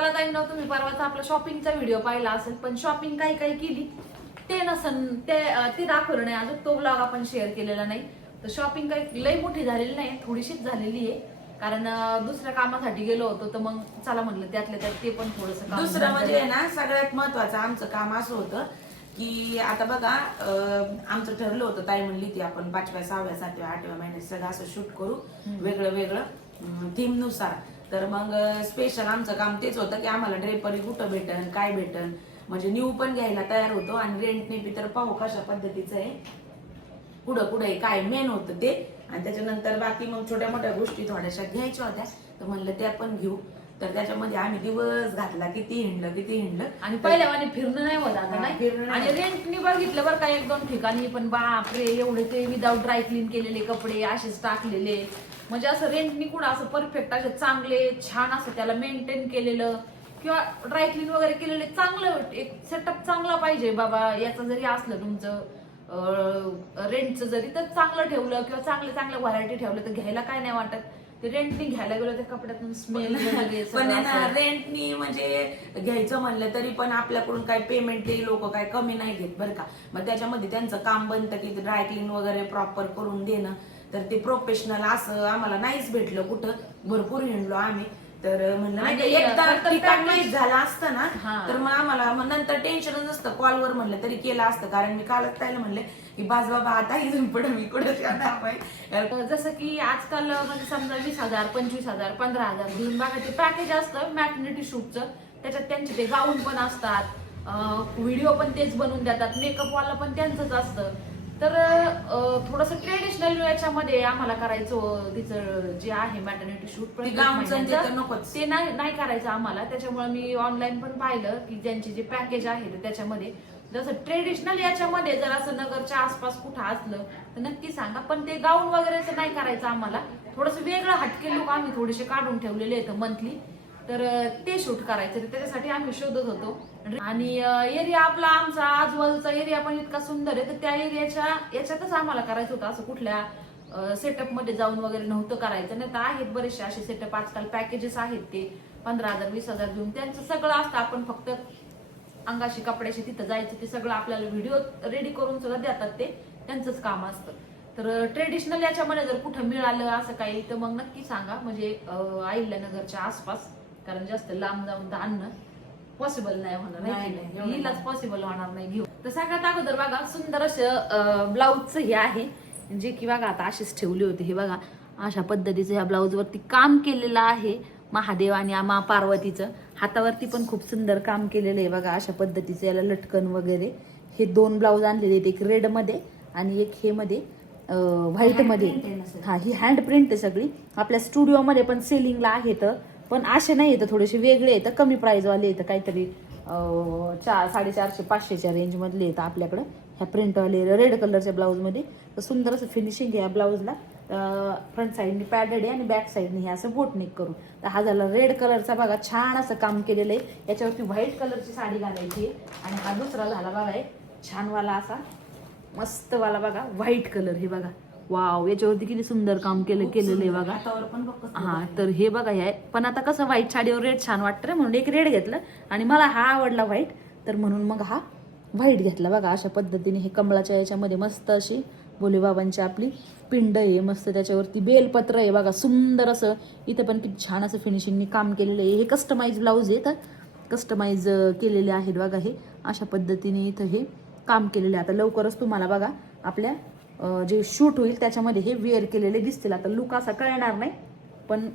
चला ताई ना, तुम्ही परवाचा आपला शॉपिंगचा व्हिडिओ पाहिला असेल, पण शॉपिंग काही काही केली ते नसन ते दाखवलं नाही अजून, तो ब्लॉग आपण शेअर केलेला नाही. तर शॉपिंग काही लई मोठी झालेली नाही, थोडीशीच झालेली आहे. कारण दुसऱ्या कामासाठी गेलो होतो, तर मग चला म्हणलं त्यातल्या त्यात ते पण थोडंसं दुसरं म्हणजे ना सगळ्यात महत्वाचं आमचं काम असं होतं की आता बघा आमचं ठरलं होतं, ताई म्हणली ती आपण 5व्या 6व्या 7व्या 8व्या महिन्यात सगळं असं शूट करू वेगळं वेगळं थीम नुसार. तर मग स्पेशल आमचं काम तेच होतं की आम्हाला ड्रेपरी कुठं भेटन काय भेटन, म्हणजे न्यू पण घ्यायला तयार होतो आणि रेंटने बी तर पाहू कशा पद्धतीचं आहे पुढं पुढे काय मेन होतं ते. आणि त्याच्यानंतर बाकी मग छोट्या मोठ्या गोष्टी थोड्याशा घ्यायच्या होत्या, तर म्हणलं त्या पण घेऊ. तर त्याच्यामध्ये आम्ही दिवस घातला, किती हिंडलं आणि पहिल्यावानी फिरणं नाही होत आता नाही. आणि रेंटनी बघितलं बरं का 1-2 ठिकाणी, पण बापरे एवढे ते विदाऊट ड्राय क्लीन केलेले कपडे असेच टाकलेले. म्हणजे असं रेंटनी कुठं असं परफेक्ट असे चांगले छान असं त्याला मेंटेन केलेलं किंवा ड्राय क्लीन वगैरे केलेले चांगलं एक सेटअप चांगला पाहिजे बाबा. याचं जरी असलं तुमचं रेंटचं जरी तर चांगलं ठेवलं किंवा चांगल्या व्हरायटी ठेवलं तर घ्यायला काय नाही वाटत. ते रेंटनी घ्यायला गेलं त्या कपड्यातून स्मेल पण रेंटनी म्हणजे घ्यायचं म्हणलं तरी पण आपल्याकडून काय पेमेंट ते लोक काय कमी नाही घेत बरं का. मग त्याच्यामध्ये त्यांचं काम बनतं की ड्राय क्लीन वगैरे प्रॉपर करून देणं. तर ते प्रोफेशनल असं आम्हाला नाहीच भेटलं कुठं, भरपूर हिंडलो आम्ही. तर म्हणलं म्हणजे एकदा ठिकाण माहीत झालं असतं ना तर मग आम्हाला मग नंतर टेन्शनच नसतं. कॉलवर म्हणलं तरी केलं असतं, कारण मी कालच त्याला म्हणले की बाज बाबा आता इथून पुढे मी कुठे जसं की आजकाल म्हणजे समजा 20,000 25,000 15,000 घेऊन बघा ते पॅकेज असतं मॅटर्निटी शूटचं. त्याच्यात त्यांचे ते गाऊन पण असतात, व्हिडिओ पण तेच बनवून देतात, मेकअप वाला पण त्यांचंच असतं. तर थोडंसं ट्रेडिशनल याच्यामध्ये आम्हाला करायचं तिचं जे आहे मॅटर्निटी शूट ते नाही करायचं आम्हाला. त्याच्यामुळे मी ऑनलाईन पण पाहिलं की त्यांचे जे पॅकेज आहे त्याच्यामध्ये जसं ट्रेडिशनल याच्यामध्ये जर असं नगरच्या आसपास कुठं असलं तर नक्की सांगा. पण ते गाऊन वगैरेचं नाही करायचं आम्हाला, थोडंसं वेगळं हटके लुक आम्ही थोडेसे काढून ठेवलेले आहेत मंथली. तर ते शूट करायचं, त्याच्यासाठी आम्ही शोधत होतो. आणि एरिया आपला आमचा आजूबाजूचा एरिया पण इतका सुंदर आहे, तर त्या एरियाच्या याच्यातच आम्हाला करायचं होतं. असं कुठल्या सेटअप मध्ये जाऊन वगैरे नव्हतं करायचं. नाही तर आहेत बरेचसे असे सेटअप आजकाल पॅकेजेस आहेत ते 15,000 20,000 घेऊन त्यांचं सगळं असतं. आपण फक्त अंगाशी कपड्याशी तिथं जायचं, ते सगळं आपल्याला व्हिडिओ रेडी करून सुद्धा देतात, ते त्यांचंच काम असतं. तर ट्रेडिशनल याच्यामध्ये जर कुठं मिळालं असं काही तर मग नक्की सांगा, म्हणजे अहिल्यानगरच्या आसपास. कारण जास्त लांब जाऊन तर आणणं पॉसिबल नाही होणार, नाही हिलाच पॉसिबल होणार नाही घेऊ. तर सगळ्यात अगोदर बघा सुंदर असं ब्लाऊजचं हे आहे, जे की बघा आता अशीच ठेवली होती. हे बघा अशा पद्धतीचं ह्या ब्लाऊज वरती काम केलेलं आहे महादेव आणि आमा पार्वतीचं. हातावरती पण खूप सुंदर काम केलेलं आहे बघा अशा पद्धतीचं. याला लटकन वगैरे. हे 2 ब्लाऊज आणलेले आहेत, एक रेड मध्ये आणि एक हे मध्ये व्हाईट मध्ये. हा ही हँड प्रिंट आहे सगळी. आपल्या स्टुडिओमध्ये पण सेलिंगला आहेत, पण असे नाही येतं, थोडेसे वेगळे येतं, कमी प्राइस वाले येतं, काहीतरी 400-500च्या रेंज मधले येतं आपल्याकडं. ह्या प्रिंटवाले रेड कलरच्या ब्लाऊज मध्ये. तर सुंदर असं फिनिशिंग आहे या ब्लाऊजला. फ्रंट साईडनी पॅडेड आहे आणि बॅक साईडनी हे असं बोटनेक करून. तर हा झाला रेड कलरचा बघा, छान असं काम केलेलं आहे. याच्यावरती व्हाईट कलरची साडी घालायची आहे. आणि हा दुसरा झाला बघा एक छानवाला असा मस्त वाला बघा व्हाईट कलर. हे बघा वाव, याच्यावरती किती सुंदर काम केलेलं आहे बघा. हा तर हे बघा हे पण आता कसं व्हाईट साडीवर रेड छान वाटतं रे, म्हणून एक रेड घेतलं आणि मला हा आवडला व्हाईट, तर म्हणून मग हा व्हाईट घेतला. बघा अशा पद्धतीने हे कमळाच्या याच्यामध्ये मस्त अशी भोलेबाबांची आपली पिंड आहे, मस्त त्याच्यावरती बेलपत्र आहे बघा सुंदर असं. इथे पण किती छान असं फिनिशिंगनी काम केलेलं आहे. हे कस्टमाइज ब्लाऊज आहे, तर कस्टमाइज केलेले आहेत बघा. हे अशा पद्धतीने इथं हे काम केलेले. आता लवकरच तुम्हाला बघा आपल्या जे शूट होईल त्याच्यामध्ये हे वेअर केलेले दिसतील. आता लुक असा कळणार नाही, पण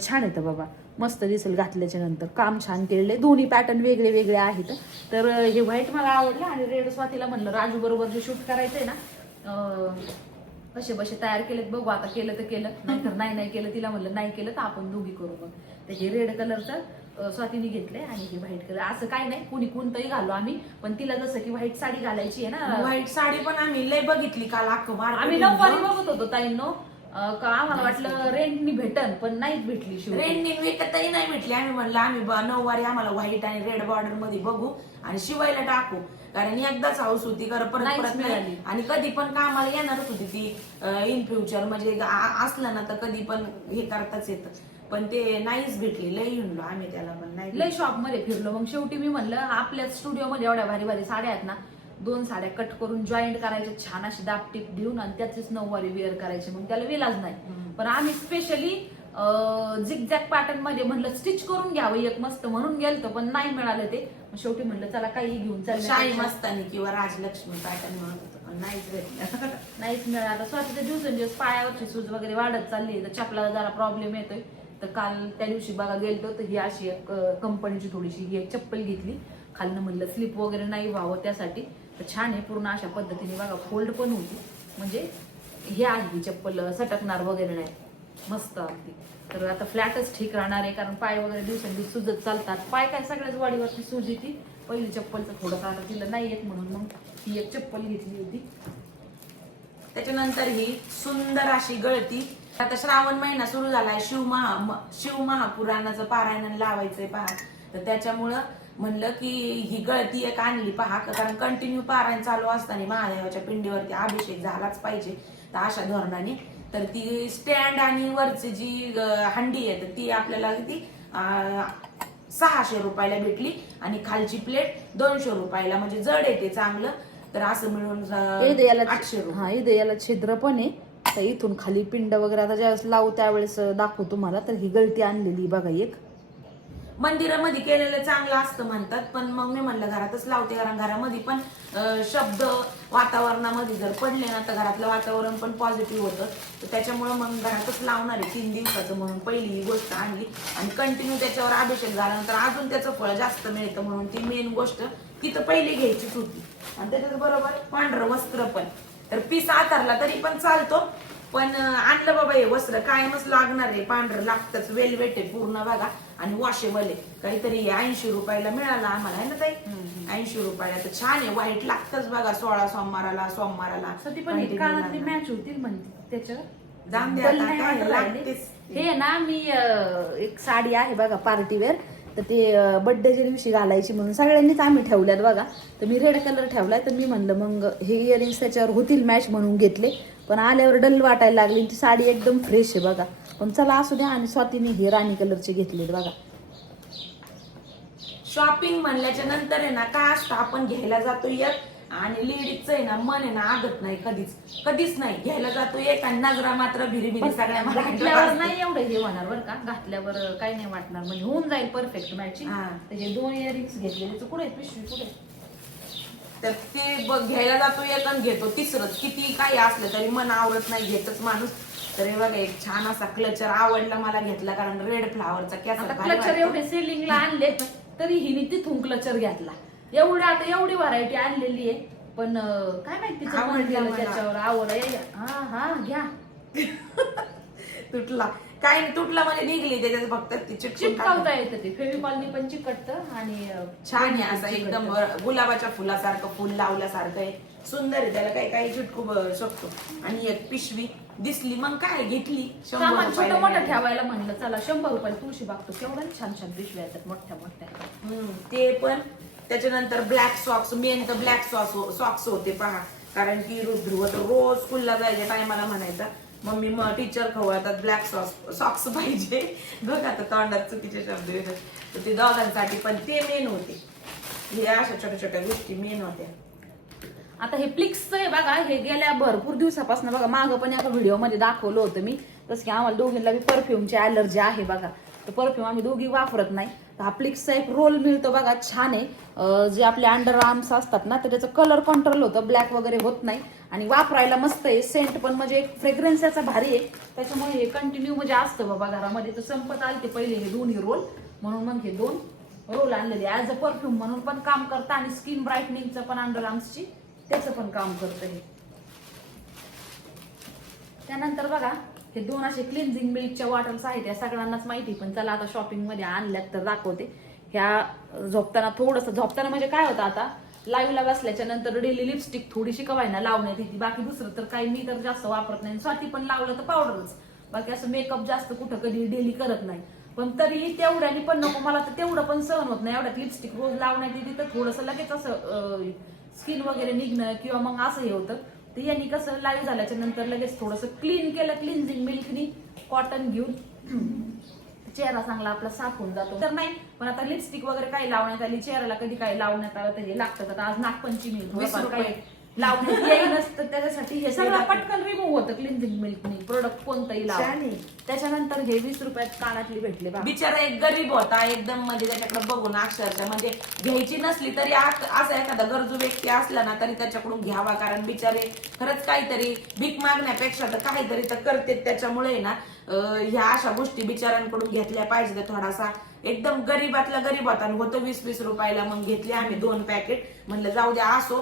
छान येतं बाबा, मस्त दिसेल घातल्याच्या नंतर. काम छान केलेले, दोन्ही पॅटर्न वेगळे वेगळे आहेत. तर हे व्हाईट मला आवडलं आणि रेड स्वातीला म्हणलं राजू बरोबर जे शूट करायचंय ना, कसे बसे तयार केलेत बघू. आता केलं तर केलं, नाहीतर नाही केलं. तिला म्हणलं नाही केलं तर आपण दोघी करू. मग तर हे रेड कलरचं स्वातीने घेतलंय आणि हे व्हाईट कलर. असं काही नाही, कुणी कोणतंही घालू आम्ही, पण तिला जसं की व्हाईट साडी घालायची आहे ना. व्हाईट साडी पण आम्ही लय बघितली काल, आम्ही नऊवारी बघत होतो ताईंनो, का आम्हाला वाटलं रेंटनी भेटन, पण नाहीच भेटली. रेंटनी विकतही नाही भेटली. आम्ही म्हणलं आम्ही नऊवारी आम्हाला व्हाईट आणि रेड बॉर्डर मध्ये बघू आणि शिवायला टाकू, कारण एकदाच हाऊस होती कर परत मिळाली. आणि कधी पण कामाला येणारच होती ती इन फ्युचर, म्हणजे असलं ना तर कधी पण हे करताच येतं. पण ते नाहीच भेटली. लई हिंडलो आम्ही त्याला, पण नाही लय शॉप मध्ये फिरलो. मग शेवटी मी म्हणलं आपल्या स्टुडिओ मध्ये एवढ्या भारी भारी साड्या आहेत ना, 2 साड्या कट करून जॉईंट करायचे छान अशी दापटीप देऊन आणि त्याचीच नऊवारी वेअर करायची. मग त्याला विलाज नाही. पण आम्ही स्पेशली झिगझॅग पॅटर्न मध्ये म्हणलं स्टिच करून घ्यावं एक मस्त म्हणून गेलतो, पण नाही मिळालं ते. शेवटी म्हणलं चला काही घेऊन शाही मस्तानी किंवा राजलक्ष्मी पॅटर्न म्हणत होतं, पण नाहीच भेटलं. नाहीच मिळालं. स्वतःच्या दिवसेंदिवस पायावरची सूज वगैरे वाढत चालली, तर चपलाला जरा प्रॉब्लेम येतोय. तर काल त्या दिवशी बघा गेलतो, तर ही अशी एक कंपनीची थोडीशी ही एक चप्पल घेतली. खालनं म्हणलं स्लिप वगैरे नाही व्हावं त्यासाठी. तर छान आहे, पूर्ण अशा पद्धतीने बघा फोल्ड पण होती. म्हणजे हे आहे ही चप्पल सटकणार वगैरे नाही, मस्त अगदी. तर आता फ्लॅटच ठीक राहणार आहे, कारण पाय वगैरे दिवसेंदिवस सुजत चालतात. पाय काय सगळ्याच वाडीवरती सूज येते. पहिली चप्पलचं थोडं आता तिला नाही येत, म्हणून मग ही एक चप्पल घेतली होती. त्याच्यानंतर ही सुंदर अशी गळती. आता श्रावण महिना सुरू झालाय, शिवमहापुराणाचं पारायण लावायचंय पहा. तर त्याच्यामुळं म्हणलं की ही गळती एक आणली पहा, कारण कंटिन्यू पारायण चालू असताना महादेवाच्या पिंडीवरती अभिषेक झालाच पाहिजे. तर अशा धोरणाने तर ती स्टँड आणि वरची जी हंडी आहे तर ती आपल्याला किती 600 रुपयाला भेटली आणि खालची प्लेट 200 रुपयाला. म्हणजे जड येते चांगलं. तर असं मिळून 800 रुपये. हा इथे याला छिद्र पण आहे. तर इथून खाली पिंड वगैरे आता ज्यावेळेस लावू त्यावेळेस दाखवू तुम्हाला. तर ही गळती आणलेली बघा एक. मंदिरामध्ये केलेलं चांगलं असतं म्हणतात, पण मग मी म्हणलं घरातच लावते, कारण घरामध्ये पण शब्द वातावरणामध्ये जर पडले ना तर घरातलं वातावरण पण पॉझिटिव्ह होतं. तर त्याच्यामुळे मग घरातच लावणार आहे 3 दिवसाचं म्हणून पहिली ही गोष्ट आणली. आणि कंटिन्यू त्याच्यावर अभिषेक झाल्यानंतर अजून त्याचं फळ जास्त मिळतं, म्हणून ती मेन गोष्ट तिथं पहिली घ्यायचीच होती. आणि त्याच्याच बरोबर पांढरं वस्त्र पण. तर पीस आथरला तरी पण चालतो, पण आणलं बाबा हे वस्त्र कायमच लागणार आहे. पांढरं लागतच, वेलवेट आहे पूर्ण बघा आणि वॉशेबल आहे. काहीतरी 80 रुपयाला मिळाला आम्हाला, आहे ना ताई? 80 रुपयाला. तर छान आहे, व्हाईट लागतच बघा 16 सोमवाराला. पण कानातली मॅच होतील म्हणते त्याच्यावर. जाऊन दे आता, काय लागतेच. हे ना मी एक साडी आहे बघा पार्टीवेअर. तर ते बर्थडेच्या दिवशी घालायची म्हणून सगळ्यांनीच आम्ही ठेवल्यात बघा. तर मी रेड कलर ठेवलाय. तर मी म्हणलं मग हे इयरिंग्स त्याच्यावर होतील मॅच म्हणून घेतले, पण आल्यावर डल वाटायला लागली. ती साडी एकदम फ्रेश आहे बघा. पण चला असू द्या. आणि स्वातीने हे राणी कलरचे घेतलेत बघा. शॉपिंग म्हणल्याच्या नंतर आहे ना काय असतं, आपण घ्यायला जातो एक, आणि लेडीजचं आहे ना मन आहे ना आगत नाही कधीच नाही. घ्यायला जातो एक आणि नजरा मात्र भिरी सगळ्या घातल्यावर नाही एवढं हे होणार बरं का. घातल्यावर काही नाही वाटणार, म्हणजे होऊन जाईल परफेक्ट मॅचिंग. त्याचे 2 इयरिंग्स घेतलेले. कुठे पिशवी कुठे? तर ते घ्यायला जातो एक आणि घेतो तिसरंच. किती काही असलं तरी मन आवडत नाही, घेतच माणूस. तर हे बघा एक छान असा क्लचर आवडला मला, घेतला कारण रेड फ्लावरचा क्लचर एवढे सेलिंगला आणले तरी हिने तिथून क्लचर घेतला. एवढी व्हरायटी आणलेली आहे, पण काय माहिती त्याच्यावर आवड आहे. हा घ्या. तुटला काय तुटला म्हणजे निघली त्याच्यात फक्त ती चिटकावता येतं. ते फेविकॉलनी पण चिकटतं आणि छान आहे. असं एकदम गुलाबाच्या फुलासारखं फुल लावल्यासारखं आहे, सुंदर आहे. त्याला काही चिटकू शकतो. आणि एक पिशवी दिसली मग काय घेतली. सामान छोटं मोठं ठेवायला म्हणलं चला 100 रुपये तुळशी बघतो. केवढ्या छान छान पिशव्या येतात मोठ्या. ते पण. त्याच्यानंतर ब्लॅक सॉक्स, मेन तर ब्लॅक सॉक्स होते पहा, कारण की ध्रुव तर रोज स्कूलला जायच्या टायमाला म्हणायचा मम्मी टीचर खवळतात ब्लॅक सॉक्स पाहिजे. बघ आता तोंडात चुकीचे शब्द येतात. तर ते दोघांसाठी पण ते मेन होते. हे अशा छोट्या छोट्या गोष्टी मेन होत्या. आता हे प्लिक्सचं आहे बघा. हे गेल्या भरपूर दिवसापासून बघा, मागं पण एका व्हिडिओमध्ये दाखवलं होतं मी. तसं की आम्हाला दोघींना परफ्यूमची ॲलर्जी आहे बघा. तर परफ्यूम आम्ही दोघी वापरत नाही. तर हा प्लिक्सचा एक रोल मिळतो बघा, छान आहे. जे आपले अंडर आर्म्स असतात ना, तर त्याचं कलर कंट्रोल होतं, ब्लॅक वगैरे होत नाही. आणि वापरायला मस्त आहे. सेंट पण म्हणजे एक फ्रेग्रन्स याचा भारी आहे. त्याच्यामुळे हे कंटिन्यू म्हणजे असतं बाबा घरामध्ये. तर संपत आले ते पहिले हे 2 रोल, म्हणून मग हे 2 रोल आणलेले. ऍज अ परफ्यूम म्हणून पण काम करतं आणि स्किन ब्राईटनिंगचं पण अंडर आर्म्सची त्याचं पण काम करतं हे. त्यानंतर बघा हे 2 असे क्लिन्झिंग मिल्कच्या बॉटल्स आहेत. या सगळ्यांनाच माहिती, पण चला आता शॉपिंग मध्ये आणल्यात तर दाखवते. ह्या झोपताना म्हणजे काय होतं, आता लाईव्हला बसल्याच्या नंतर डेली लिपस्टिक थोडीशी कवायना लावण्यात येते. बाकी दुसरं तर काही मी तर जास्त वापरत नाही. स्वाती पण लावलं तर पावडरच, बाकी असं मेकअप जास्त कुठं कधी डेली करत नाही. पण तरी तेवढ्यानी पण नको, मला तर तेवढं पण सहन होत नाही. एवढ्यात लिपस्टिक रोज लावण्यात येते तर थोडंसं लगेच असं स्किन वगैरे निघणं किंवा मग असं हे होतं. तर यांनी कसं लाईव्ह झाल्याच्या नंतर लगेच थोडंसं क्लीन केलं क्लिन्झिंग मिल्कनी, कॉटन घेऊन. चेहरा चांगला आपला साफ होऊन जातो. तर नाही पण आता लिपस्टिक वगैरे काही लावण्यात आली, चेहऱ्याला कधी काही लावण्यात आलं तर हे लागतं. आता आज नागपंचमी 20 रुपये. काही लावण्यात येईल नसतं, त्याच्यासाठी हे सगळं पटकन रिमूव्ह होतं क्लिन्झिंग मिल्कनी. प्रोडक्ट कोणतंही लावा. त्याच्यानंतर हे 20 रुपयात कानातली भेटले बा. बिचारा एक गरीब होता एकदम, म्हणजे त्याच्याकडे बघून अक्षरशः म्हणजे घ्यायची नसली तरी असा एखादा गरजू व्यक्ती असला ना तरी त्याच्याकडून घ्यावा, कारण बिचारे खरंच काहीतरी भीक मागण्यापेक्षा तर काहीतरी तर करते. त्याच्यामुळे ना ह्या अशा गोष्टी बिचारांकडून घेतल्या पाहिजे. थोडासा एकदम गरीबातला गरीब होता, होतं 20-20 रुपयाला. मग घेतले आम्ही 2 पॅकेट. म्हणलं जाऊ द्या असो,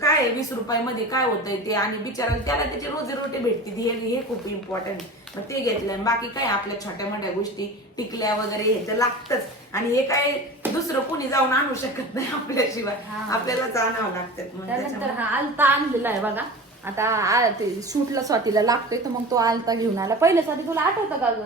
काय 20 रुपयामध्ये काय होतंय ते, आणि बिचाराला त्याला त्याची रोजीरोटी भेटते हे खूप इम्पॉर्टंट. मग ते घेतलं. बाकी काय आपल्या छोट्या मोठ्या गोष्टी टिकल्या वगैरे ह्याचं लागतच, आणि हे काय दुसरं कोणी जाऊन आणू शकत नाही आपल्याशिवाय, आपल्यालाच आणावं लागतं. त्यानंतर हा आलता आणलेला आहे बघा. आता ते शूटला स्वातीला लागतोय तर मग तो आलता घेऊन आला. पहिले साठी तुला आठवतं का ग,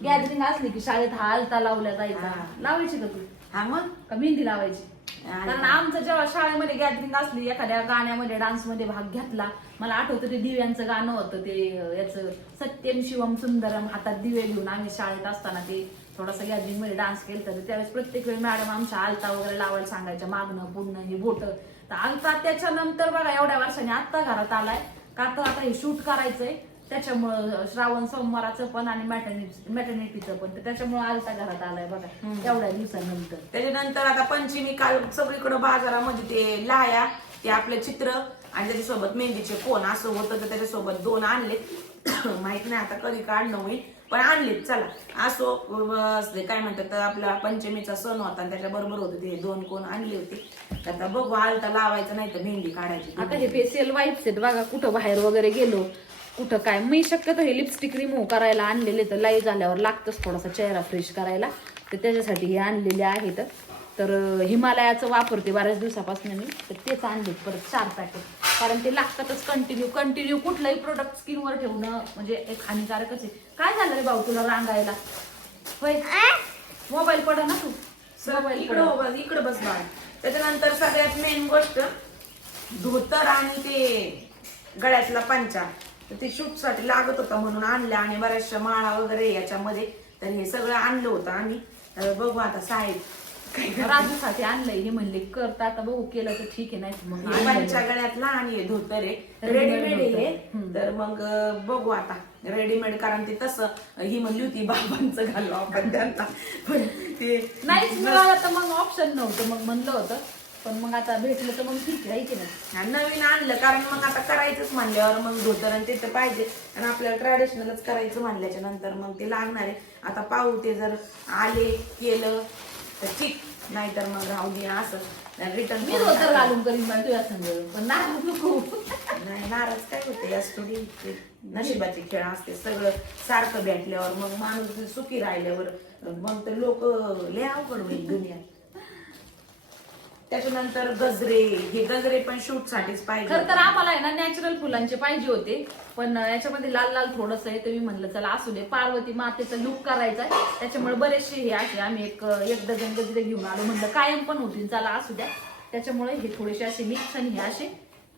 गॅदरिंग असली की शाळेत हा आलता लावल्या जायचा. लावायची का तू? हा मग का मेहंदी लावायची? कारण आमचं जेव्हा शाळेमध्ये गॅदरिंग असली, एखाद्या गाण्यामध्ये डान्समध्ये भाग घेतला, मला आठवतं ते दिव्यांचं गाणं होतं ते याचं सत्यम शिवम सुंदरम, हातात दिवे घेऊन आम्ही शाळेत असताना ते थोडासा गॅदरिंग मध्ये डान्स केला. तर त्यावेळेस प्रत्येक वेळी मॅडम आमच्या आलता वगैरे लावायला सांगायच्या, मागणं पुढणं हे बोट. तर आलता त्याच्यानंतर बघा एवढ्या वर्षांनी आत्ता घरात आलाय, का तर आता हे शूट करायचंय. त्याच्यामुळं श्रावण सोमवाराचं पण आणि मॅटर्निटीचं पण, तर त्याच्यामुळे आलता घरात आलाय बघा एवढ्या दिवसानंतर. त्याच्यानंतर आता पंचमी काल सगळीकडे बाजारामध्ये ते लाया, ते आपलं चित्र आणि त्याच्यासोबत मेहंदीचे कोण असं होतं, तर त्याच्यासोबत 2 आणले. माहित नाही आता कधी काढणं होईल, पण आणले. चला असो, काय म्हणतात तर आपला पंचमीचा सण होता, त्याच्याबरोबर होतं ते 2 कोण आणले होते. आता बघू आलता लावायचं नाही तर मेहंदी काढायची. आता हे फेशियल वाईप्स आहेत बघा, कुठं बाहेर वगैरे गेलो कुठं काय, मी शक्यतो हे लिपस्टिक रिमूव्ह करायला आणलेले, तर लाईव्ह झाल्यावर लागतंच थोडासा चेहरा फ्रेश करायला, तर त्याच्यासाठी हे आणलेले आहेत. तर हिमालयाचं वापरते बऱ्याच दिवसापासून मी, तर तेच आणले परत 4 पॅकेट, कारण ते लागतातच कंटिन्यू कुठलाही प्रोडक्ट स्किनवर ठेवणं म्हणजे एक हानिकारकच आहे. काय झालं रे भाऊ तुला रांगायला? होय मोबाईल पडा ना तू, इकडे बस बाळ. त्याच्यानंतर सगळ्यात मेन गोष्ट धोतर आणि ते गळ्यातला पंचा, ते शूट साठी लागत होता म्हणून आणलं, आणि बऱ्याचशा माळा वगैरे याच्यामध्ये. तर हे सगळं आणलं होतं आम्ही. बघू आता साहेब राजूसाठी आणलंय, हे म्हणले करता, आता बघू केलं तर ठीक आहे, नाही मग पंचा गळ्यातला आणि हे धोतर आहे रेडीमेड आहे. तर मग बघू आता रेडीमेड, कारण ते तसं ही म्हणली होती बाबांचं घालू आपण त्यांना, पण ते नाहीच मिळालं तर मग ऑप्शन नव्हतं, मग म्हणलं होतं. पण मग आता भेटलं तर मग ठीक आहे की नाही, नवीन आणलं, कारण मग आता करायचंच म्हणल्यावर मग धोतर आणि ते तर पाहिजे, आणि आपल्याला ट्रॅडिशनलच करायचं म्हणल्याच्या नंतर मग ते लागणार आहे. आता पाहू, ते जर आले केलं तर ठीक, नाहीतर मग राहू दे असं रिटर्न. मी धोतर घालून करीन पण तुझ्या संग, पण नाराज नको. नाही नाराज काय होते, या स्टोरी नशिबाचे खेळ असते. सगळं सारखं भेटल्यावर मग माणूस सुखी राहिल्यावर मग तर लोक लय अवघड होईल दुनिया. त्याच्यानंतर गजरे, हे गजरे पण शूट साठीच पाहिजे. खरं तर आम्हाला आहे ना नॅचरल फुलांचे पाहिजे होते, पण याच्यामध्ये लाल लाल थोडंसं आहे, तर मी म्हणलं चला असू दे, पार्वती मातेचा लुक करायचा आहे. त्याच्यामुळे बरेचसे हे असे आम्ही एक डझन गजरे घेऊन आलो, म्हणलं कायम पण होतील, चला असू द्या. त्याच्यामुळे हे थोडेसे असे मिक्स आणि हे असे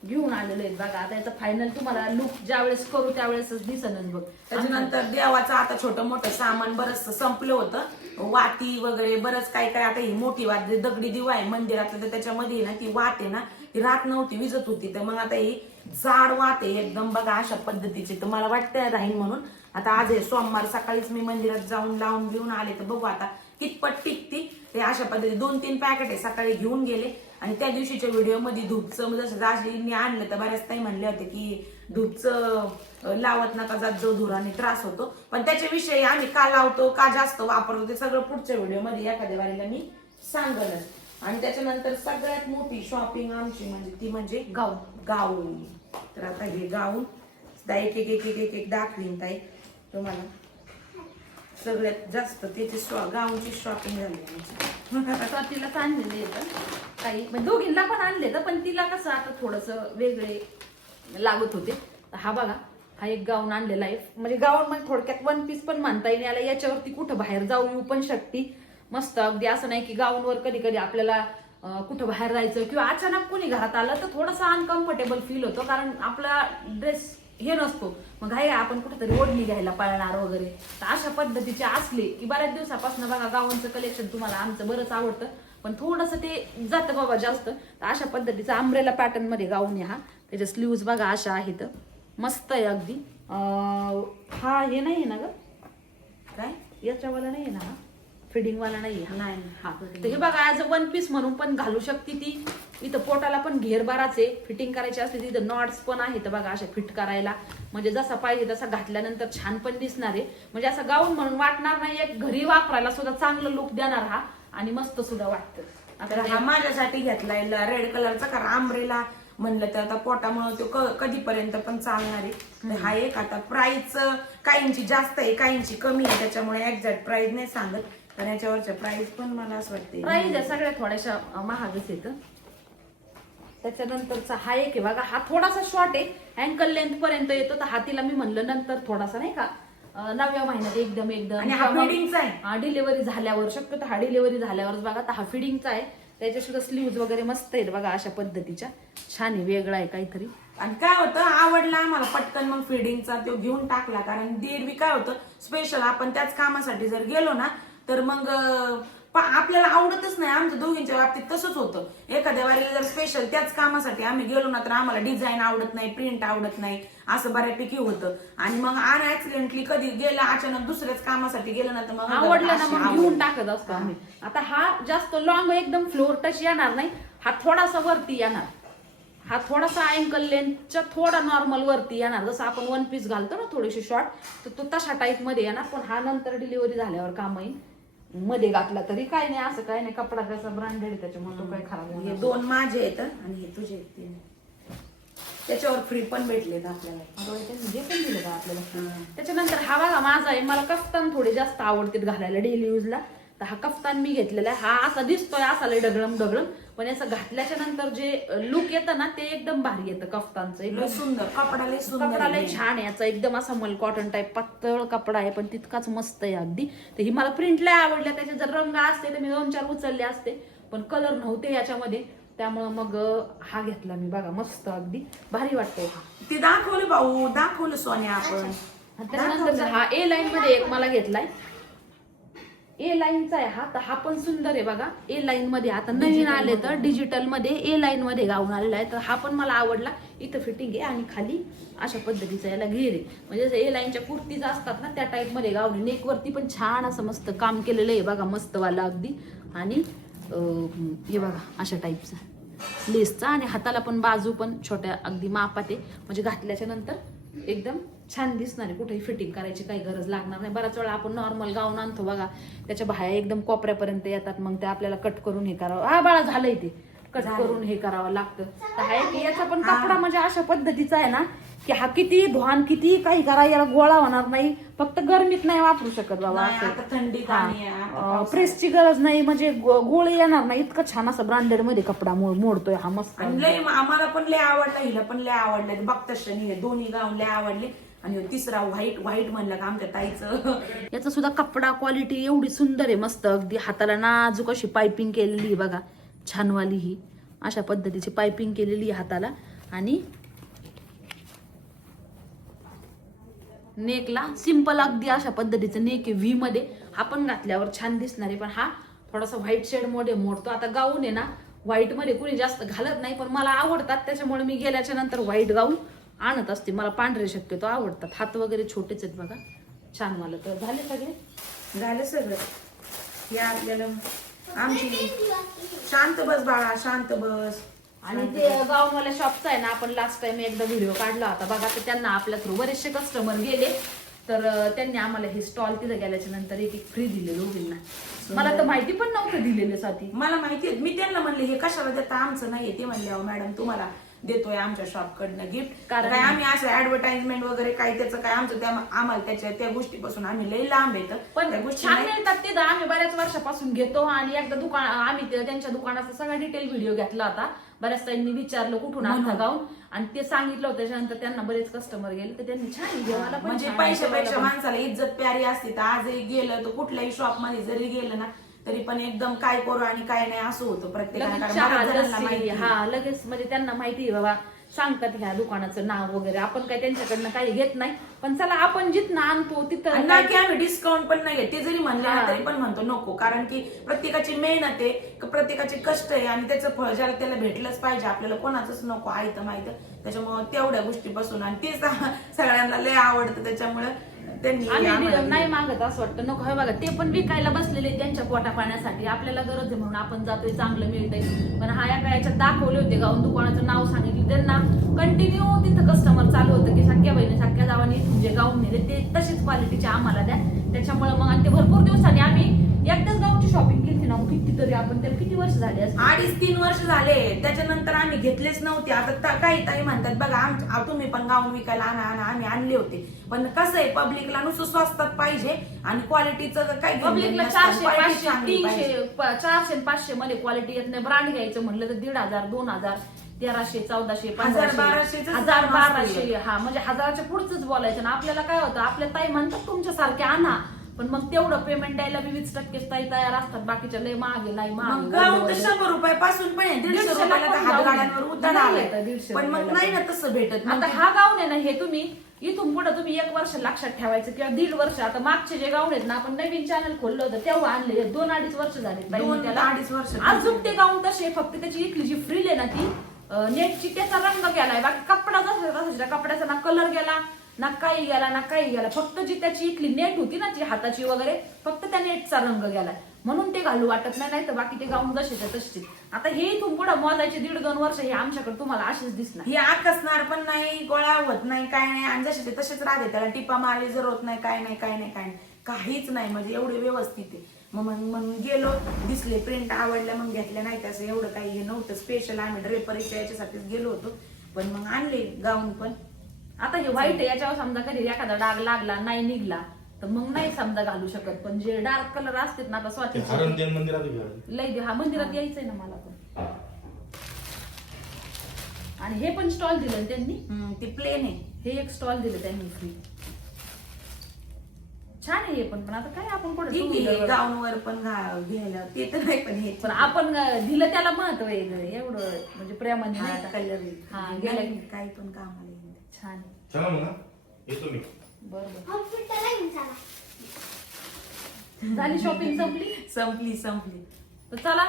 घेऊन आलेले आहेत बघा. आता याचा फायनल तुम्हाला लुक ज्यावेळेस करू त्यावेळेसच दिसनच बघ. त्याच्यानंतर देवाचं आता छोटं मोठं सामान बरंच संपलं होतं, वाती वगैरे बरंच काय काय. आता ही मोठी वात दगडी दिवा आहे मंदिरातलं, तर त्याच्यामध्ये ना ती वात आहे ना ती रात नव्हती, विजत होती. तर मग आता ही जाड वात आहे एकदम बघा अशा पद्धतीची, तर मला वाटतं राहील म्हणून. आता आज आहे सोमवार, सकाळीच मी मंदिरात जाऊन लावून घेऊन आले, तर बघू आता कितपत टिकती. ते अशा पद्धती 2-3 पॅकेट आहे सकाळी घेऊन गेले. आणि त्या दिवशीच्या व्हिडिओ मध्ये धूपचं जसं दाजींनी आणलं, तर बऱ्याच ताई म्हणले होते की धूपचं लावत नका जात, जो धुराने त्रास होतो. पण त्याच्याविषयी आम्ही का लावतो, का जास्त वापरतो, ते सगळं पुढच्या व्हिडिओ मध्ये एखाद्या वारीला मी सांगलच. आणि त्याच्यानंतर सगळ्यात मोठी शॉपिंग आमची म्हणजे ती म्हणजे गाऊन. तर आता हे गाऊन एक एक एक एक एक दाखवीन ताई तुम्हाला. सगळ्यात जास्त त्याची गाऊनची शॉपिंग झाली. स्वातीलाच आणलेले काही, म्हणजे दोघींना पण आणले तर, पण तिला कसं आता थोडस वेगळे लागत होते. हा बघा, हा एक गाऊन आणलेला आहे, म्हणजे गाऊन म्हणजे थोडक्यात 1 पीस पण म्हणता येईल याला. याच्यावरती कुठं बाहेर जाऊ येऊ पण शकते मस्त अगदी. असं नाही की गाऊनवर कधी कधी आपल्याला कुठं बाहेर जायचं किंवा अचानक कोणी घरात आलं तर थोडासा अनकम्फर्टेबल फील होतो, कारण आपला ड्रेस हे नसतो, मग घाई आपण कुठेतरी ओढणी घ्यायला पळणार वगैरे. तर अशा पद्धतीचे असले की बऱ्याच दिवसापासून बघा गाऊनचं कलेक्शन तुम्हाला आमचं बरंच आवडतं, पण थोडंसं ते जातं बाबा जास्त. तर अशा पद्धतीचा अम्ब्रेला पॅटर्न मध्ये गाऊन आहे हा. त्याच्या स्लीव्ज बघा अशा आहेत, मस्त आहे अगदी. हा हे नाही आहे ना ग, काय याच्यावाला नाही आहे ना, हा फिडिंग वाला नाही आहे. नाही हा तर हे बघा ऍज अ वन पीस म्हणून पण घालू शकते ती. इथं पोटाला पण घेर बाराच आहे, फिटिंग करायची असते तिथं नॉट्स पण आहेत बघा अशा फिट करायला. म्हणजे जसा पाहिजे तसा घातल्यानंतर छान पण दिसणार आहे. म्हणजे असं गाऊन म्हणून वाटणार नाही, एक घरी वापरायला सुद्धा चांगलं लुक देणार हा आणि मस्त सुद्धा वाटतं. आता हा माझ्यासाठी घेतलाय रेड कलरचा, कारण आंब्रेला म्हणलं तर आता पोटामुळे तो कधीपर्यंत पण चालणार आहे. तर हा एक आता प्राइस काहींची जास्त आहे काहींची कमी आहे, त्याच्यामुळे एक्झॅक्ट प्राइस नाही सांगत. तर याच्यावरच्या प्राइस पण मला असं वाटते प्राइस आहे सगळ्या थोड्याशा महागच येतं. त्याच्यानंतरचा हा एक आहे बघा, हा थोडासा शॉर्ट आहे, अँकल लेंथ पर्यंत येतो. तर हातीला मी म्हणलं नंतर थोडासा नाही का 9व्या महिन्यात एकदम आणि हा फिडिंगचा आहे. हा डिलिव्हरी झाल्यावर, शक्यतो हा डिलिव्हरी झाल्यावरच बघा. तर हा फिडिंगचा आहे, त्याच्या सुद्धा स्लीव्ज वगैरे मस्त आहेत बघा अशा पद्धतीच्या, छान आहे, वेगळा आहे काहीतरी. आणि काय होतं आवडला आम्हाला पटकन, मग फिडिंगचा तो घेऊन टाकला. कारण दीड काय होतं स्पेशल आपण त्याच कामासाठी जर गेलो ना तर मग आपल्याला आवडतच नाही. आमच्या दोघींच्या बाबतीत तसंच होतं. एखाद्या वेळेला जर स्पेशल त्याच कामासाठी आम्ही गेलो ना तर आम्हाला डिझाईन आवडत नाही, प्रिंट आवडत नाही, असं बऱ्यापैकी होतं. आणि मग अनऍक्सिडेंटली कधी गेलं अचानक दुसऱ्याच कामासाठी गेलं ना तर मग आवडलं ना मग घेऊन टाकत असतो आम्ही. आता हा जास्त लॉंग एकदम फ्लोर टच येणार नाही, हा थोडासा वरती येणार, हा थोडासा अँकल लेंथच्या थोडा नॉर्मल वरती येणार. जसं आपण वन पीस घालतो ना थोडीशी शॉर्ट, तर तो तशा टाईप मध्ये येणार. पण हा नंतर डिलिव्हरी झाल्यावर काम येईल. मध्ये घातला तरी काय नाही, असं काय नाही, कपडा जसा ब्रँडेड आहे त्याच्यामुळे तो काय खराब हे होणार. 2 माझे आहेत आणि हे तुझे आहेत 3. त्याच्यावर फ्री पण भेटलेत आपल्याला, जे पण दिलं का आपल्याला. त्याच्यानंतर हा बघा माझा आहे, मला कफ्तान थोडे जास्त आवडतात घालायला डेली यूजला. तर हा कफ्तान मी घेतलेला आहे. हा असा दिसतोय असा लय डगळम डगळम, पण असं घातल्याच्या नंतर जे लुक येतं ना ते एकदम भारी येतं कफ्तानचं. एकदम सुंदर कपडा लय सुंदर, कपडा लय छान आहे याचा, एकदम असा मल कॉटन टाईप पातळ कपडा आहे, पण तितकाच मस्त आहे अगदी. तर ही मला प्रिंट लय आवडल्या. त्याचे जर रंग असते तर मी 2-4 उचलले असते, पण कलर नव्हते याच्यामध्ये, त्यामुळं मग हा घेतला मी बघा. मस्त अगदी भारी वाटतंय हा. ती दाखवलं भाऊ, दाखवलं सोन्या आपण. त्याच्यानंतर हा ए लाईन मध्ये एक मला घेतलाय, ए लाईनचा आहे हा. तर हा पण सुंदर आहे बघा, ए लाईन मध्ये. आता नवीन आले तर डिजिटल मध्ये ए लाईन मध्ये गाऊन आलेला आहे. तर हा पण मला आवडला. इथं फिटिंग आहे आणि खाली अशा पद्धतीचा याला घेर आहे, म्हणजे ए लाईनच्या कुर्तीज असतात ना त्या टाईप मध्ये गाऊन. नेक वरती पण छान असं मस्त काम केलेलं आहे बघा, मस्त वाला अगदी. आणि हे बघा अशा टाईपचा लेसचा, आणि हाताला पण बाजू पण छोट्या अगदी मापात आहे, म्हणजे घातल्याच्या नंतर एकदम छान दिसणार आहे. कुठेही फिटिंग करायची काही गरज लागणार नाही. बराच वेळा आपण नॉर्मल गाऊन आणतो बघा, त्याच्या बाह्या एकदम कोपऱ्यापर्यंत येतात, मग ते आपल्याला कट करून हे करावं. हा बाळा झालंय ते कट करून हे करावं लागतं. तर याचा पण कपडा म्हणजे अशा पद्धतीचा आहे ना की हा किती धुवान किती काही करा याला गोळा होणार नाही. फक्त गरमीत नाही वापरू शकत बाबा, आता थंडीत आणि प्रेसची गरज नाही, म्हणजे गोळे येणार नाही. इतकं छान असं ब्रँडेड मध्ये कपडा मोडतोय हा, मस्त. लय आम्हाला पण लय आवडला, हिला पण लय आवडलं. बघता हे दोन्ही गाऊन लय आवडले. आणि तिसरा व्हाईट म्हणलं का आमच्या ताईचं. याचा सुद्धा कपडा क्वालिटी एवढी सुंदर आहे, मस्त अगदी. हाताला नाजूक अशी पायपिंग केलेली आहे बघा, छानवाली. ही अशा पद्धतीची पायपिंग केलेली आहे हाताला. आणि नेकला सिंपल अगदी अशा पद्धतीचं नेक आहे व्ही मध्ये. हा पण घातल्यावर छान दिसणार आहे, पण हा थोडासा व्हाईट शेड मध्ये मोडतो. आता गाऊन आहे ना व्हाईट मध्ये कुणी जास्त घालत नाही, पण मला आवडतात, त्याच्यामुळे मी गेल्याच्या नंतर व्हाईट गाऊन आणत असते. मला पांढरे शक्यतो आवडतात. हात वगैरे छोटेच आहेत बघा, छान. मला तर झालं सगळं. या आपल्याला आमची शांत बस बाळा, शांत बस. आणि ते गाऊनवाल्या शॉपचा आहे ना, आपण लास्ट टाइम एकदा व्हिडिओ काढला होता बघा. तर त्यांना आपल्या थ्रू बरेचसे कस्टमर गेले, तर त्यांनी आम्हाला हे स्टॉल तिथे गेल्याच्या नंतर एक फ्री दिले दोघींना. मला तर माहिती पण नव्हतं दिलेलं साठी. मला माहिती आहे, मी त्यांना म्हणले हे कशाला देता, आमचं नाहीये. ते म्हणले मॅडम तुम्हाला देतोय आमच्या शॉप कडनं गिफ्ट. कारण काय आम्ही असं ऍडव्हर्टाइजमेंट वगैरे काय त्याचं काय आमचं त्या आम्हाला त्या गोष्टीपासून आम्ही लई लांब येतं. पण छान मिळतात तिथं. आम्ही बऱ्याच वर्षापासून घेतो, आणि एकदा दुकान आम्ही त्यांच्या दुकानाचा सगळा डिटेल व्हिडिओ घेतला होता. बऱ्याच त्यांनी विचारलं कुठून आणता गाऊन, आणि ते सांगितलं होतं. त्याच्यानंतर त्यांना बरेच कस्टमर गेले, तर त्यांनी छान घेवायला. म्हणजे पैशापेक्षा माणसाला इज्जत प्यारी असते. तर आजही गेलं तर कुठल्याही शॉप मध्ये जरी गेलं ना तरी पण एकदम काय करू आणि काय नाही असं होतं प्रत्येकाला. हा लगेच, म्हणजे त्यांना माहिती आहे बाबा सांगतात ह्या दुकानाचं नाव वगैरे. आपण काही त्यांच्याकडनं काही घेत नाही, पण चला आपण जिथनं आणतो तिथं ना की आम्ही डिस्काउंट पण नाही घेत. ते जरी म्हणले ना तरी पण म्हणतो नको, कारण की प्रत्येकाची मेहनत आहे, प्रत्येकाचे कष्ट आहे आणि त्याचं फळ ज्याला त्याला भेटलंच पाहिजे. आपल्याला कोणाचंच नको आयतं माहित. त्याच्यामुळे तेवढ्या गोष्टी बसून आणि ते सगळ्यांना लय आवडतं, त्याच्यामुळे त्यांनी आम्ही नाही मागत असं वाटतं नको. हे बघा ते पण विकायला बसलेले त्यांच्या पोटा पाण्यासाठी, आपल्याला गरज आहे म्हणून आपण जातोय, चांगलं मिळतंय. पण हा या याच्यात दाखवले होते गाऊन दुकानाचं नाव सांगितलं त्यांना, कंटिन्यू तिथं कस्टमर चालू होतं की सख्या बहिणी सख्या जावानी जे गाऊन नेले ते तशीच क्वालिटीचे आम्हाला द्या. त्याच्यामुळे मग आणि ते भरपूर दिवसांनी आम्ही एकदाच गाऊनची शॉपिंग केली ना, कितीतरी आपण त्याला किती वर्ष झाले असतील, 2.5-3 वर्ष झाले. त्याच्यानंतर आम्ही घेतलेच नव्हते. आता काही ताई म्हणतात बघा तुम्ही पण गाऊन विकायला आणा, आम्ही आणले होते. पण कसं आहे, पब्लिकला नुसतं स्वस्तात पाहिजे आणि क्वालिटीचं काही पब्लिकला 400, 500, 300, 400, 500 मध्ये क्वालिटी येत नाही. ब्रँड घ्यायचं म्हणलं तर 1,500, 2,000, 1,300, 1,400, 1,000-1,200 1,000-1,200. हा म्हणजे 1000च्या पुढचंच बोलायचं ना. आपल्याला काय होतं, आपल्या ताई म्हणतात तुमच्यासारखे आणा, पण मग तेवढं पेमेंट द्यायला 20% ताई तयार असतात. बाकीच्या लय महागे नाही महागे. गाऊन तर 100 रुपयापासून पण आहे, 150 रुपयाला तर हातगाड्यांवर उतार आलाय. पण मग नाही ना तसं भेटत. आता हा गाऊन आहे ना, हे तुम्ही इथून पुढे तुम्ही 1 वर्ष लक्षात ठेवायचं किंवा 1.5 वर्ष. आता मागचे जे गाऊन आहेत ना, आपण नवीन चॅनल खोललं होतं तेव्हा आणले, 2-2.5 वर्ष झाले. 2-2.5 वर्ष अजून ते गाऊन तसे, फक्त त्याची इथली जी फ्रिल आहे ना ती नेटची, त्याचा रंग गेलाय. बाकी कपडा जसा कपड्याचा ना कलर गेला ना काही गेला, फक्त जी त्याची इथली नेट होती ना, ती हाताची वगैरे, फक्त त्या नेटचा रंग गेलाय म्हणून ते घालू वाटत नाही. तर बाकी ते गाऊन जसेच तसेच. आता हे इथून पुढे मोजायचे 1.5-2 वर्ष हे आमच्याकडे तुम्हाला असेच दिसणार. हे आकसणार पण नाही, गोळा होत नाही, काय नाही, आणि जसे ते तसेच राहते. त्याला टिपा मारली जर होत नाही, काय नाही, काहीच नाही. म्हणजे एवढे व्यवस्थित आहे. मग गेलो, दिसले, प्रिंट आवडल्या, मग घेतल्या. नाही त्याचं एवढं काही हे नव्हतं स्पेशल. आम्ही ड्रेपरीच्या याच्यासाठीच गेलो होतो, पण मग आणले गाऊन. पण आता हे व्हाईट आहे, याच्यावर समजा कधी एखादा डाग लागला नाही निघला तर मग नाही समजा घालू शकत. पण जे डार्क कलर असतात ना, आता स्वाती लय हा मंदिरात यायचंय ना मला पण. आणि हे पण स्टॉल दिलं त्यांनी, ते प्लेन आहे. हे एक स्टॉल दिलं त्यांनी फ्री. छान आहे हे पण आता काय आपण कुठे गाऊनवर पण घ्यायला ते तर नाही, पण हे पण आपण दिलं त्याला महत्व आहे एवढं, म्हणजे प्रेमाने कलर. हा गेल्या काही पण कामाला छान. चला म्हणा येतो मी. बरोबर झाली शॉपिंग संपली. संपली. तर चला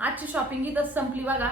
आजची शॉपिंग इथंच संपली बघा.